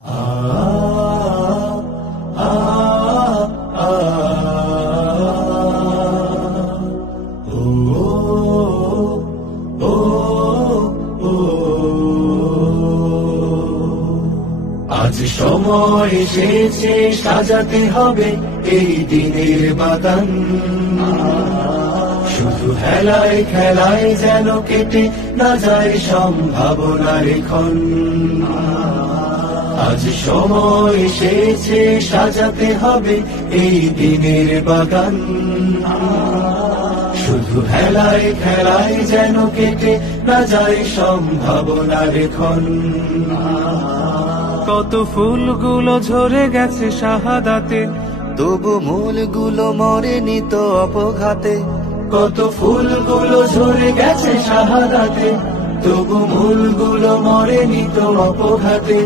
আজ সময় এসেছে সাজাতে হবে এই দিনের বাগান, শুধু হেলায় খেলায় যেন কেটে না যায় সম্ভাবনার ক্ষণ। আজ সময় এসেছে সাজাতে হবে এই দিনের বাগান, শুধু হেলায় খেলায় যেন কেটে না যায় সম্ভাবনার ক্ষণ। কত ফুলগুলো ঝরে গেছে শাহাদাতে, তবু মূলগুলো মরেনি তো অপঘাতে। কত ফুলগুলো ঝরে গেছে শাহাদাতে, তবু মূলগুলো মরেনি তো অপঘাতে।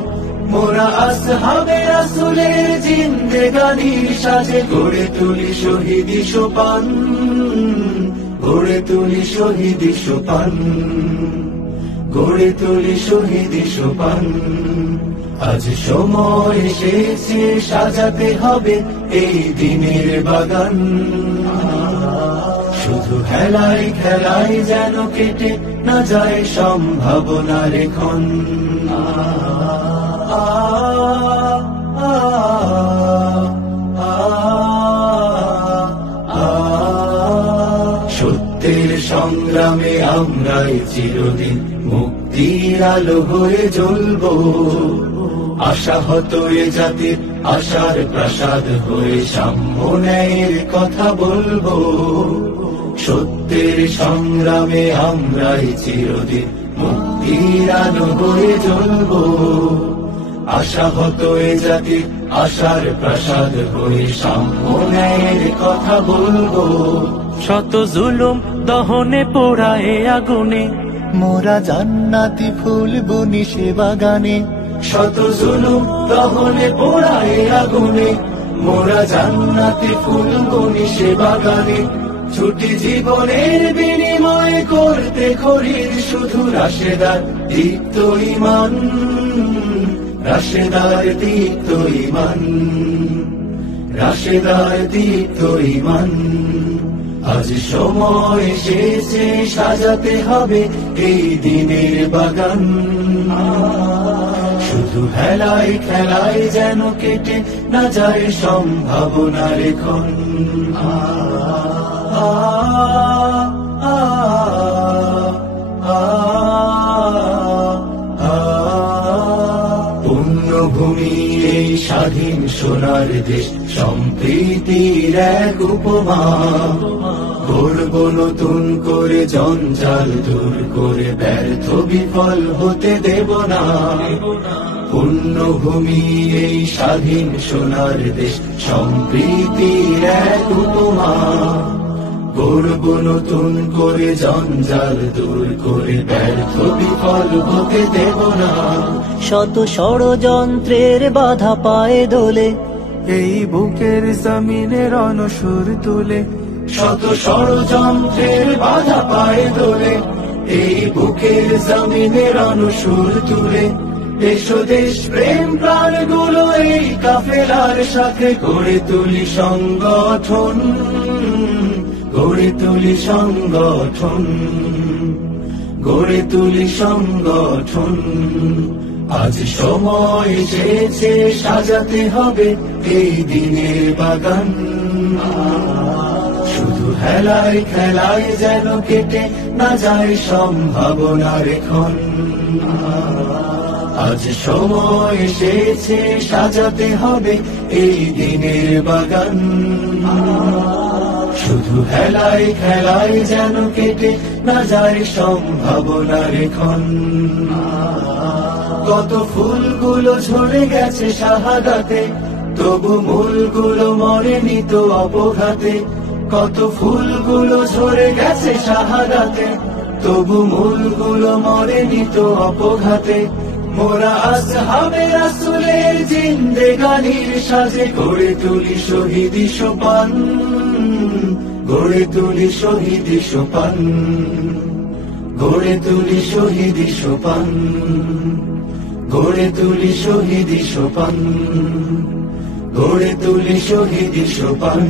মোরা আসহাবে রাসূলের জিন্দেগানির সাজে গড়ে তুলি শহীদি সোপান, গড়ে তুলি শহীদি সোপান, গড়ে তুলি শহীদি সোপান। আজ সময় এসেছে সাজাতে হবে এই দিনের বাগান, শুধু হেলায় খেলায় যেন কেটে না যায় সম্ভাবনার ক্ষণ। সত্যের সংগ্রামে আমরাই চিরদিন মুক্তির আলো হয়ে জ্বলবো, আশাহত এ জাতির আশার প্রাসাদ হয়ে সাম্য ন্যায়ের কথা বলবো। সত্যের সংগ্রামে আমরাই চিরদিন মুক্তির আলো হয়ে জ্বলবো, আশাহত এ জাতির আশার প্রাসাদ হয়ে সাম্য ন্যায়ের কথা বলবো। শত জুলুম দহনে পোড়ায় আগুনে, মোরা জান্নাতি ফুল বুনি সে বাগানে। শত জুলুম দহনে পোড়ায় আগুনে, মোরা জান্নাতি ফুল বুনি সে বাগানে। ছুটি জীবনের বিনিময় করতে খরিদ শুধু রাশেদার দীপ্ত ঈমান, রাশেদার দীপ্ত ঈমান, রাশেদার দীপ্ত ঈমান। আজ সময় এসেছে সাজাতে হবে এই দিনের বাগান, শুধু হেলায় খেলায় যেন কেটে না যায় সম্ভাবনার ক্ষণ। পুণ্যভূমি এই স্বাধীন সোনার দেশ সম্প্রীতির এক উপমা, গড়ব নতুন করে জঞ্জাল দূর করে ব্যর্থ বিফল হতে দেব না। পুণ্যভূমি এই স্বাধীন সোনার দেশ সম্প্রীতির এক উপমা, গড়ব নতুন করে জঞ্জাল দূর করে ব্যর্থ বিফল হতে দেব না। শত ষড়যন্ত্রের বাধা পায়ে দোলে, এই বুকের জমিনে রণসুর তুলে। শত ষড়যন্ত্রের বাধা পায়ে দোলে, এই বুকের জমিনের অনুসুর তুলে। এসো দেশ প্রেম প্রাণগুলো এই কাফেলার সাথে গড়ে তুলি সংগঠন, গড়ে তুলি সংগঠন, গড়ে তুলি সংগঠন। আজ সময় এসেছে সাজাতে হবে এই দিনের বাগান, শুধু হেলায় খেলায় যেন কেটে না যায় সম্ভাবনার ক্ষণ। আজ সময় এসেছে সাজাতে হবে এই দিনের বাগান, শুধু হেলায় খেলায় যেন কেটে না যায় সম্ভাবনার ক্ষণ। কত ফুলগুলো ঝরে গেছে শাহাদাতে, তবু মূলগুলো মরেনি তো অপঘাতে। কত ফুলগুলো ঝরে গেছে শাহাদাতে, তবু মূলগুলো মরেনি তো অপঘাতে। মোরা আসহাবে রাসূলের জিন্দেগানির সাজে গড়ে তুলি শহীদি সোপান, গড়ে তুলি শহীদি সোপান, গড়ে তুলি শহীদি সোপান, গড়ে তুলি শহীদি সোপান, গড়ে তুলি শহীদি সোপান।